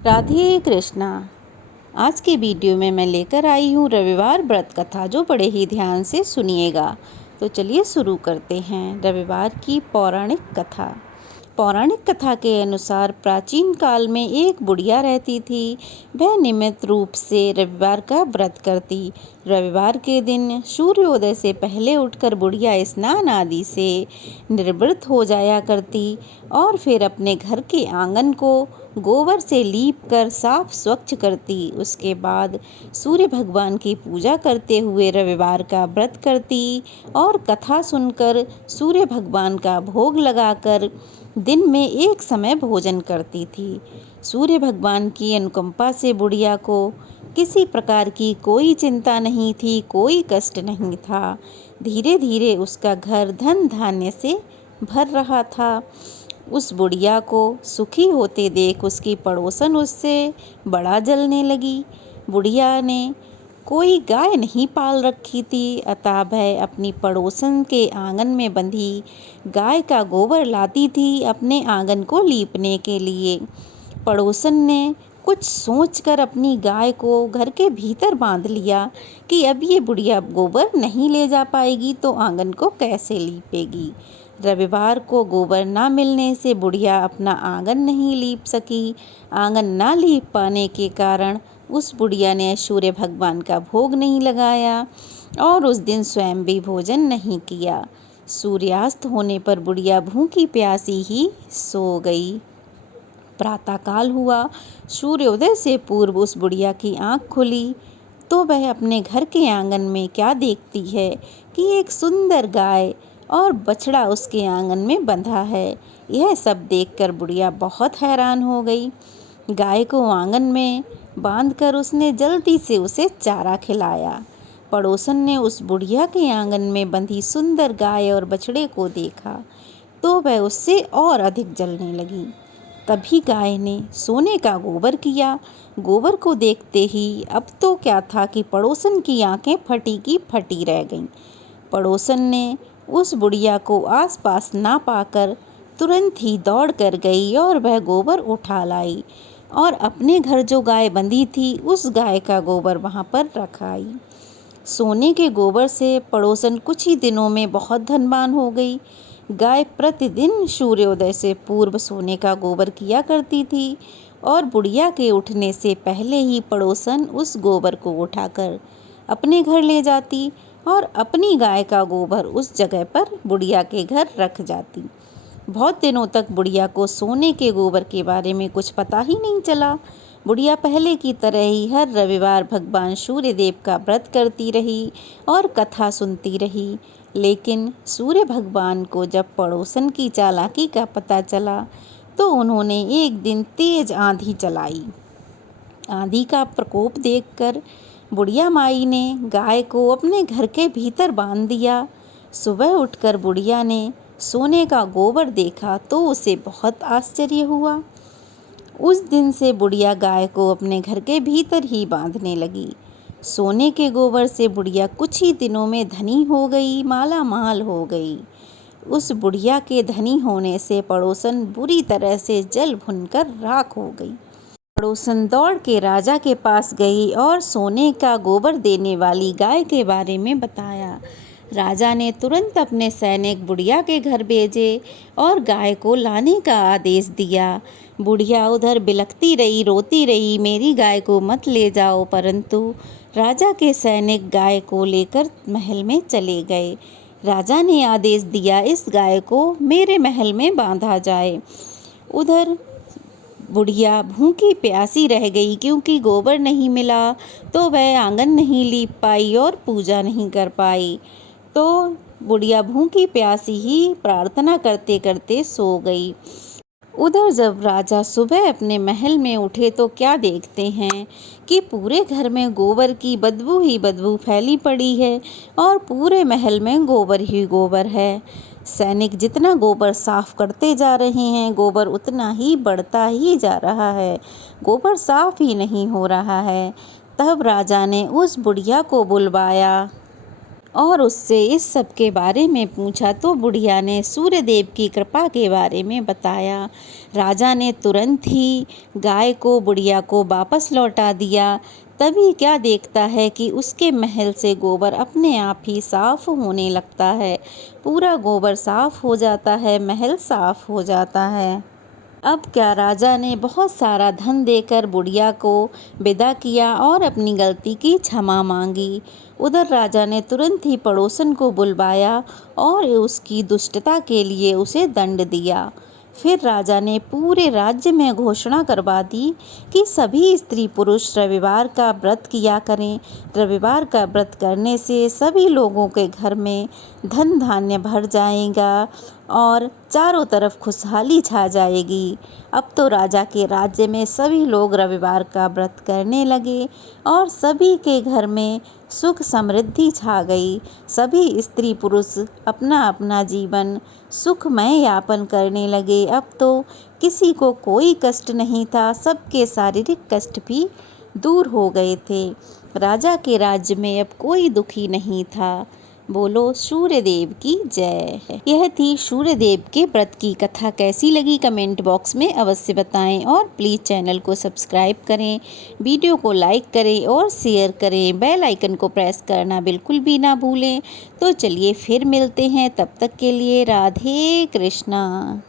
राधे कृष्णा। आज के वीडियो में मैं लेकर आई हूँ रविवार व्रत कथा, जो बड़े ही ध्यान से सुनिएगा। तो चलिए शुरू करते हैं रविवार की पौराणिक कथा। पौराणिक कथा के अनुसार प्राचीन काल में एक बुढ़िया रहती थी। वह नियमित रूप से रविवार का व्रत करती। रविवार के दिन सूर्योदय से पहले उठकर बुढ़िया स्नान आदि से निर्वृत हो जाया करती और फिर अपने घर के आंगन को गोबर से लीप कर साफ स्वच्छ करती। उसके बाद सूर्य भगवान की पूजा करते हुए रविवार का व्रत करती और कथा सुनकर सूर्य भगवान का भोग लगाकर दिन में एक समय भोजन करती थी। सूर्य भगवान की अनुकंपा से बुढ़िया को किसी प्रकार की कोई चिंता नहीं थी, कोई कष्ट नहीं था। धीरे धीरे उसका घर धन धान्य से भर रहा था। उस बुढ़िया को सुखी होते देख उसकी पड़ोसन उससे बड़ा जलने लगी। बुढ़िया ने कोई गाय नहीं पाल रखी थी, अतः वह अपनी पड़ोसन के आंगन में बंधी गाय का गोबर लाती थी अपने आंगन को लीपने के लिए। पड़ोसन ने कुछ सोचकर अपनी गाय को घर के भीतर बांध लिया कि अब ये बुढ़िया गोबर नहीं ले जा पाएगी तो आंगन को कैसे लीपेगी। रविवार को गोबर ना मिलने से बुढ़िया अपना आंगन नहीं लीप सकी। आंगन ना लीप पाने के कारण उस बुढ़िया ने सूर्य भगवान का भोग नहीं लगाया और उस दिन स्वयं भी भोजन नहीं किया। सूर्यास्त होने पर बुढ़िया भूखी प्यासी ही सो गई। प्रातःकाल हुआ। सूर्योदय से पूर्व उस बुढ़िया की आंख खुली तो वह अपने घर के आंगन में क्या देखती है कि एक सुंदर गाय और बछड़ा उसके आंगन में बंधा है। यह सब देखकर बुढ़िया बहुत हैरान हो गई। गाय को आंगन में बांधकर उसने जल्दी से उसे चारा खिलाया। पड़ोसन ने उस बुढ़िया के आंगन में बंधी सुंदर गाय और बछड़े को देखा तो वह उससे और अधिक जलने लगी। तभी गाय ने सोने का गोबर किया। गोबर को देखते ही अब तो क्या था कि पड़ोसन की आंखें फटी की फटी रह गईं। पड़ोसन ने उस बुढ़िया को आसपास ना पाकर तुरंत ही दौड़ कर गई और वह गोबर उठा लाई और अपने घर जो गाय बंधी थी उस गाय का गोबर वहाँ पर रख आई। सोने के गोबर से पड़ोसन कुछ ही दिनों में बहुत धनवान हो गई। गाय प्रतिदिन सूर्योदय से पूर्व सोने का गोबर किया करती थी और बुढ़िया के उठने से पहले ही पड़ोसन उस गोबर को उठाकर अपने घर ले जाती और अपनी गाय का गोबर उस जगह पर बुढ़िया के घर रख जाती। बहुत दिनों तक बुढ़िया को सोने के गोबर के बारे में कुछ पता ही नहीं चला। बुढ़िया पहले की तरह ही हर रविवार भगवान सूर्यदेव का व्रत करती रही और कथा सुनती रही। लेकिन सूर्य भगवान को जब पड़ोसन की चालाकी का पता चला तो उन्होंने एक दिन तेज आंधी चलाई। आंधी का प्रकोप देखकर बुढ़िया माई ने गाय को अपने घर के भीतर बांध दिया। सुबह उठकर बुढ़िया ने सोने का गोबर देखा तो उसे बहुत आश्चर्य हुआ। उस दिन से बुढ़िया गाय को अपने घर के भीतर ही बांधने लगी। सोने के गोबर से बुढ़िया कुछ ही दिनों में धनी हो गई, माला माल हो गई। उस बुढ़िया के धनी होने से पड़ोसन बुरी तरह से जल भुनकर राख हो गई। पड़ोसन दौड़ के राजा के पास गई और सोने का गोबर देने वाली गाय के बारे में बताया। राजा ने तुरंत अपने सैनिक बुढ़िया के घर भेजे और गाय को लाने का आदेश दिया। बुढ़िया उधर बिलखती रही, रोती रही, मेरी गाय को मत ले जाओ, परंतु राजा के सैनिक गाय को लेकर महल में चले गए। राजा ने आदेश दिया, इस गाय को मेरे महल में बांधा जाए। उधर बुढ़िया भूखी प्यासी रह गई क्योंकि गोबर नहीं मिला तो वह आंगन नहीं लीप पाई और पूजा नहीं कर पाई। तो बुढ़िया भूखी प्यासी ही प्रार्थना करते करते सो गई। उधर जब राजा सुबह अपने महल में उठे तो क्या देखते हैं कि पूरे घर में गोबर की बदबू ही बदबू फैली पड़ी है और पूरे महल में गोबर ही गोबर है। सैनिक जितना गोबर साफ करते जा रहे हैं, गोबर उतना ही बढ़ता ही जा रहा है, गोबर साफ ही नहीं हो रहा है। तब राजा ने उस बुढ़िया को बुलवाया और उससे इस सब के बारे में पूछा तो बुढ़िया ने सूर्यदेव की कृपा के बारे में बताया। राजा ने तुरंत ही गाय को बुढ़िया को वापस लौटा दिया। तभी क्या देखता है कि उसके महल से गोबर अपने आप ही साफ होने लगता है। पूरा गोबर साफ हो जाता है, महल साफ हो जाता है। अब क्या राजा ने बहुत सारा धन देकर बुढ़िया को विदा किया और अपनी गलती की क्षमा मांगी। उधर राजा ने तुरंत ही पड़ोसन को बुलवाया और उसकी दुष्टता के लिए उसे दंड दिया। फिर राजा ने पूरे राज्य में घोषणा करवा दी कि सभी स्त्री पुरुष रविवार का व्रत किया करें। रविवार का व्रत करने से सभी लोगों के घर में धन धान्य भर जाएगा और चारों तरफ खुशहाली छा जाएगी। अब तो राजा के राज्य में सभी लोग रविवार का व्रत करने लगे और सभी के घर में सुख समृद्धि छा गई। सभी स्त्री पुरुष अपना अपना जीवन सुखमय यापन करने लगे। अब तो किसी को कोई कष्ट नहीं था, सबके शारीरिक कष्ट भी दूर हो गए थे। राजा के राज्य में अब कोई दुखी नहीं था। बोलो सूर्यदेव की जय। यह थी सूर्यदेव के व्रत की कथा। कैसी लगी कमेंट बॉक्स में अवश्य बताएं और प्लीज़ चैनल को सब्सक्राइब करें, वीडियो को लाइक करें और शेयर करें। बेल आइकन को प्रेस करना बिल्कुल भी ना भूलें। तो चलिए फिर मिलते हैं, तब तक के लिए राधे कृष्णा।